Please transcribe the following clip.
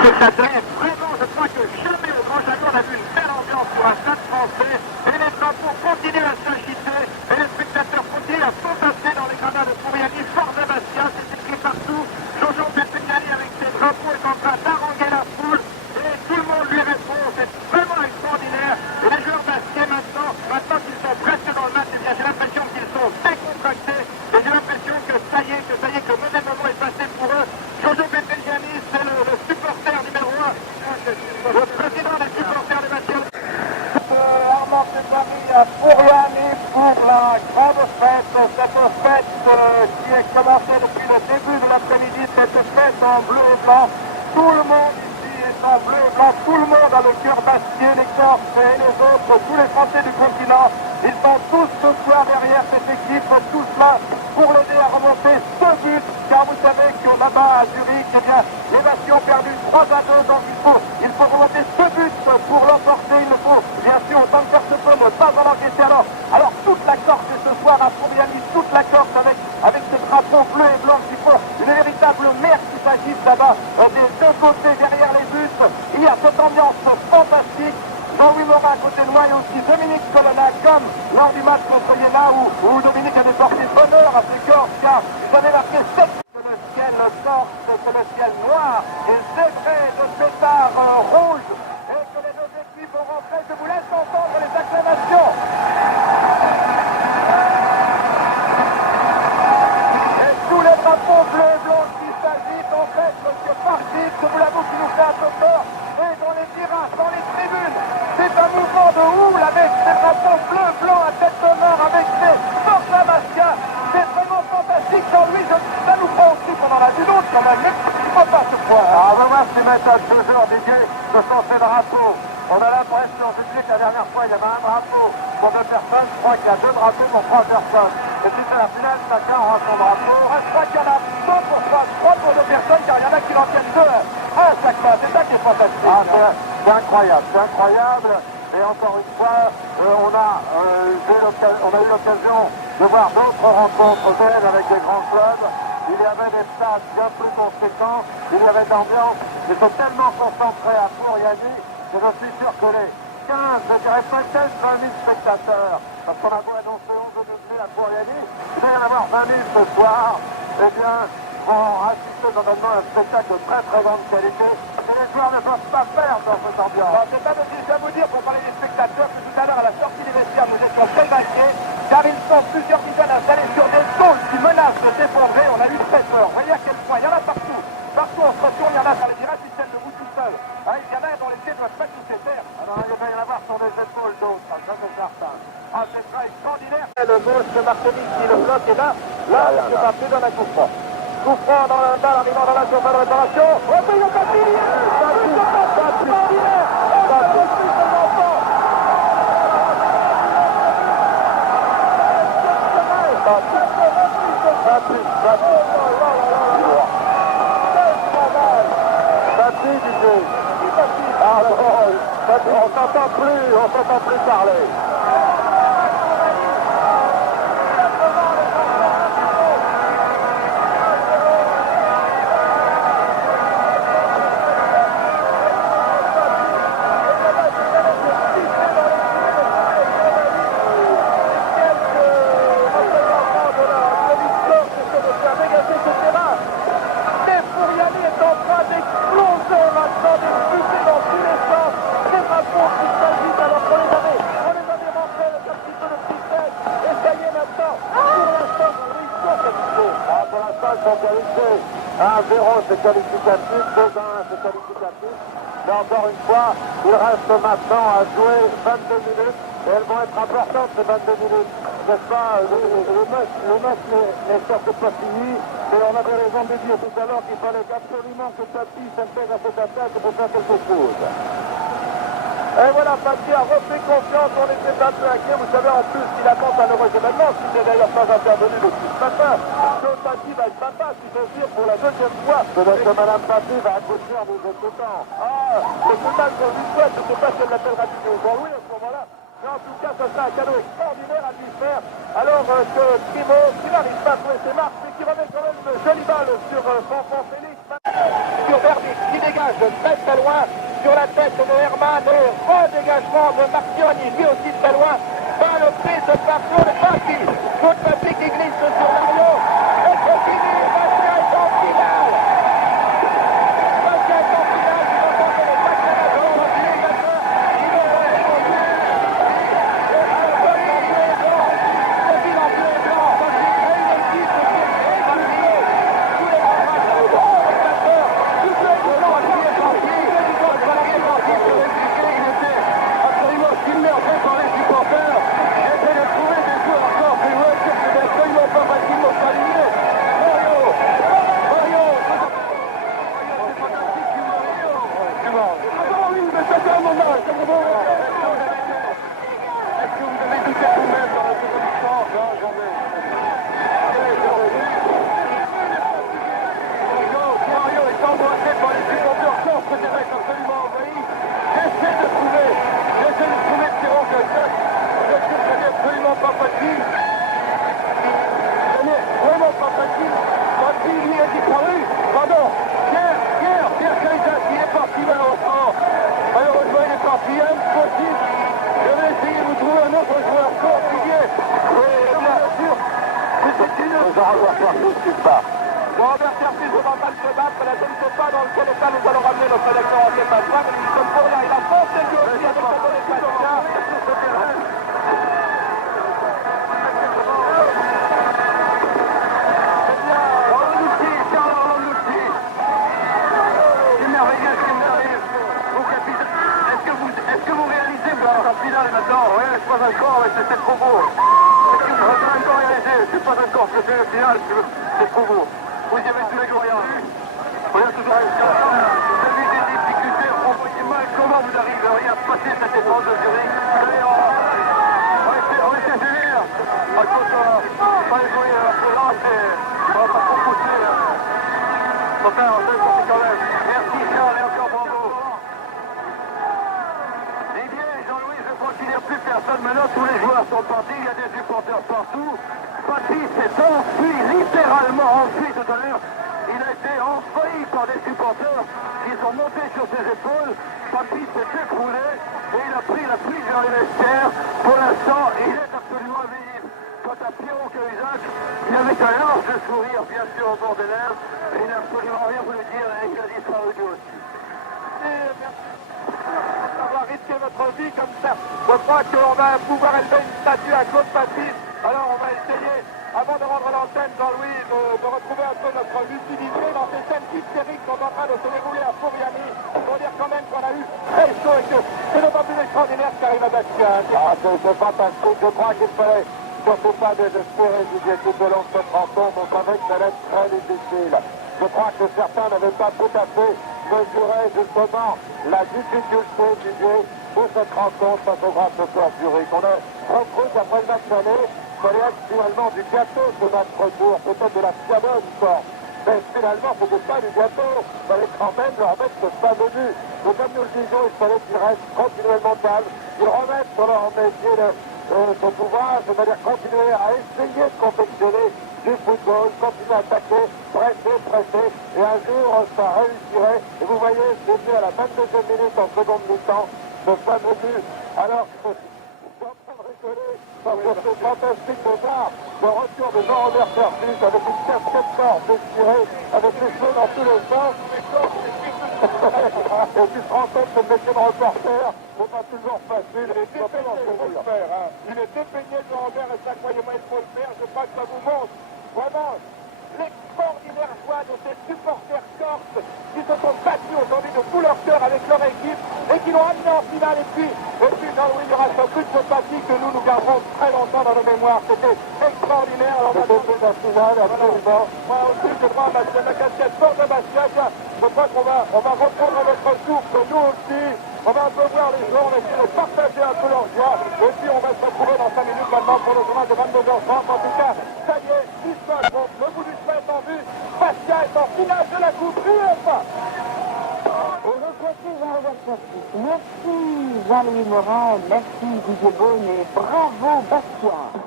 spectateurs. Vraiment, je crois que jamais au Grand Château on a vu une telle ambiance pour un stade français. Et les drapeaux continuent à s'agiter. Et les spectateurs continuent à fantasmer dans les gradins de Fouriani. Fort de Bastia, c'est écrit partout. Jojo Beppe-Gnani avec ses drapeaux est en train d'haranguer la foule. Et tout le monde lui répond. C'est vraiment extraordinaire. Et les joueurs basquets maintenant qu'ils sont presque dans le match, eh bien j'ai l'impression qu'ils sont décontractés. Et j'ai l'impression que ça y est, que le mauvais moment est passé pour eux. Jojo Beppe-Gnani, c'est le supporter numéro 1. Le président des supporters de Bastia. Armand Paris à Fouriani pour la grande fête. Cette fête qui est commencée depuis le début de l'après-midi. Cette fête en bleu et blanc. Tout le monde ici est en bleu et blanc. Tout le monde a le cœur bastiais, les Corses et les autres, tous les Français du continent. Ils sont tous ce soir derrière cette équipe, tous là pour l'aider à remonter ce but. Car vous savez que là-bas à Zurich, eh bien, les Bastiens ont perdu 3-2. Donc il faut remonter ce but pour l'emporter. Il faut bien sûr autant que faire se peut ne pas en encaisser. Alors toute la Corse est ce soir à Fouriani, toute la Corse avec ce drapeau bleu et blanc qui font une véritable mer qui s'agite là-bas des deux côtés derrière les buts. Il y a cette ambiance fantastique. Jean-Louis Morin à côté de moi et aussi Dominique Colonna comme lors du match contre Iéna où Dominique avait porté bonheur à ses Corses car il avait marqué 7 que le ciel corse, que le ciel noir est zébré de pétards rouges et que les deux équipes vont rentrer. Je vous laisse entendre les acclamations. Et tous les drapeaux bleus et blancs qui s'agitent en fait, monsieur Farsi, je vous l'avoue qui nous fait un peu peur. Et dans les virages, dans les tribunes, c'est un mouvement de houle avec ces drapeaux bleus, blancs à tête d'honneur, avec ces Forza Bastia. C'est vraiment fantastique, Jean-Louis, ça nous prend aussi pendant la vue d'autre quand même, mais pas ce point. Alors, on va voir si méthode toujours Didier de son ces drapeaux. On a l'impression, je disais que la dernière fois, il y avait un drapeau pour 2 personnes. Je crois qu'il y a 2 drapeaux pour 3 personnes. Et puis à la finale, chacun aura son drapeau. Je crois qu'il y en a 3 pour 2 personnes, car il y en a qui en tiennent 2 à chaque fois. C'est ça qui est fantastique. C'est incroyable, c'est incroyable. Et encore une fois, on a eu l'occasion de voir d'autres rencontres belles avec des grands clubs. Il y avait des stades bien plus conséquents, il y avait d'ambiance. Ils sont tellement concentrés à Fouriani que je suis sûr que les 15, je dirais peut-être 20 000 spectateurs, parce qu'on a beau annoncer 11 000 à Fouriani, il va y en avoir 20 000 ce soir, eh bien, vont assister normalement à un spectacle de très très grande qualité. Et les joueurs ne peuvent pas perdre dans cette ambiance. Non, c'est pas possible. Je vais vous dire, pour parler des spectateurs, que tout à l'heure, à la sortie des vestiaires, nous étions très inquiets, car ils sont plusieurs dizaines installés sur des tôles qui menacent de s'effondrer. On a eu très peur. Vous voyez à quel point, il y en a partout. Partout on se retourne, il y en a dans les virages qui tiennent debout tout seul. Il y en a dont les pieds doivent pas toucher terre. Alors il va y en avoir sur des épaules d'autres, ça c'est certain. C'est très extraordinaire. Le gauche de Martinique qui le bloque et là, il va plus dans un coup franc. Coup franc dans la balle, arrivant dans la surface de réparation. Oh, mais il y a pas fini. On s'entend plus parler. C'est qualificatif, 2-1 c'est qualificatif, mais encore une fois, il reste maintenant à jouer 22 minutes, et elles vont être importantes ces 22 minutes, n'est-ce pas? Le match n'est certes pas fini, mais on avait raison de dire tout à l'heure qu'il fallait absolument que Tati s'intègre à cette attaque pour faire quelque chose. Et voilà, Patrick a repris confiance, on était un peu inquiet, vous savez en plus qu'il attend un heureux événement, s'il n'est d'ailleurs pas intervenu depuis ce matin. Tati va être papa, si j'ose dire, pour la 2e fois. Peut-être que Madame Tati va accoucher en vous écoutant. C'est tout mal qu'on lui souhaite, je ne sais pas si elle l'appellera du Jean-Louis à ce moment-là. Mais en tout cas, ça sera un cadeau extraordinaire à lui faire. Alors que Primo, qui n'arrive pas à trouver ses marques, mais qui remet quand même une jolie balle sur Fanfan Félix. sur Verdi qui dégage très très loin sur la tête de Hermann et redégagement de Marchioni, lui aussi très loin. Balle prise par Claude Patti. Claude Patti qui glisse sur Mario et continue. Bastia est en finale. Bastia est en finale. Il va tenter le sacré nageur. Il est Bon, Berterpis ne va pas se battre, là, je ne sais pas dans quel état nous allons ramener notre sélecteur en cette phase-là, mais il faut rien, il a pensé lui aussi avec la bonne Bastia. Est-ce que vous réalisez que la finale maintenant? Oui, je pas encore, c'est trop beau. Est-ce que vous avez encore réalisé? C'est pas encore, parce que c'est le final, c'est trop beau. Vous y avez tous les Goriens. Vous avez toujours réussi à faire. Vous avez des difficultés, on voyait mal comment vous arriveriez à passer cette épreuve de jury. On était sévère. À cause pas les jouer à la là, on va pas trop pousser. Enfin, on fait quand même. Merci Charles et encore bravo. Eh bien, Jean-Louis, je crois qu'il n'y a plus personne. Maintenant, tous les joueurs sont partis. Il y a des supporters partout. Patti s'est enfui, littéralement enfui tout à l'heure. Il a été envahi par des supporters qui sont montés sur ses épaules. Patti s'est écroulé et il a pris la prise vers les vestiaires. Pour l'instant, il est absolument invisible. Quant à Pierrot Cahuzac, il avait un large sourire, bien sûr, au bord des lèvres. Il n'a absolument rien voulu dire et il a disparu lui aussi. D'avoir risqué votre vie comme ça. Je crois qu'on va pouvoir élever une statue à Claude Patti. Alors on va essayer, avant de rendre l'antenne, Jean-Louis, de retrouver un peu notre lucidité dans ces scènes hystériques qui sont en train de se dérouler à Furiani. Il faut dire quand même qu'on a eu très chaud et que c'est d'autant plus extraordinaire qu'arrive à Bastia. C'est fantastique. Je crois qu'il fallait surtout pas désespérer du équipe de longue cette rencontre. On savait que ça allait être très difficile. Je crois que certains n'avaient pas tout à fait mesuré justement la difficulté du jeu de cette rencontre face au Grand Soccer Zurich. On a recru qu'après le match aller, il fallait être finalement du gâteau ce match retour, peut-être de la fiabeuse forme. Mais finalement, ce n'était pas du gâteau. Il fallait quand même leur mettre ce fameux but. Donc comme nous le disions, il fallait qu'ils restent continuellement calmes, qu'ils remettent sur leur métier son pouvoir, c'est-à-dire continuer à essayer de confectionner du football, continuer à attaquer, presser, et un jour ça réussirait. Et vous voyez, c'est venu à la 22e minute en seconde mi-temps, ce fameux but, alors que je suis en train de rigoler, parce que c'est fantastique de voir le retour de Jean-Robert Pertus avec une casquette forte déchirée, avec les cheveux dans tous les sens. Et tu te rends compte que le métier de reporter, c'est pas toujours facile. Il est dépeigné de Jean-Robert et ça, croyez-moi, il faut le faire. Je crois que ça vous montre vraiment l'extraordinaire joie de ces supporters corses qui se sont battus aujourd'hui de tout leur cœur avec leur équipe et qui l'ont amené en finale. Et puis Jean-Louis, il y aura ce but de Patti que nous garderons très longtemps dans nos mémoires. C'était extraordinaire. Alors, on va la finale, absolument. Moi aussi, je prends ma casquette forte de Bastia. Je crois qu'on va reprendre notre souffle, nous aussi. On va un peu voir les joueurs, on va essayer de partager un peu leur joie. Et puis on va se retrouver dans 5 minutes maintenant pour le journal de 22h30. En tout cas, ça y est, l'histoire compte. Le bout du chemin est en vue. Bastia est en finale de la Coupe UEFA. Merci Jean-Louis Morin, merci Didier Beaune et bravo Bastia.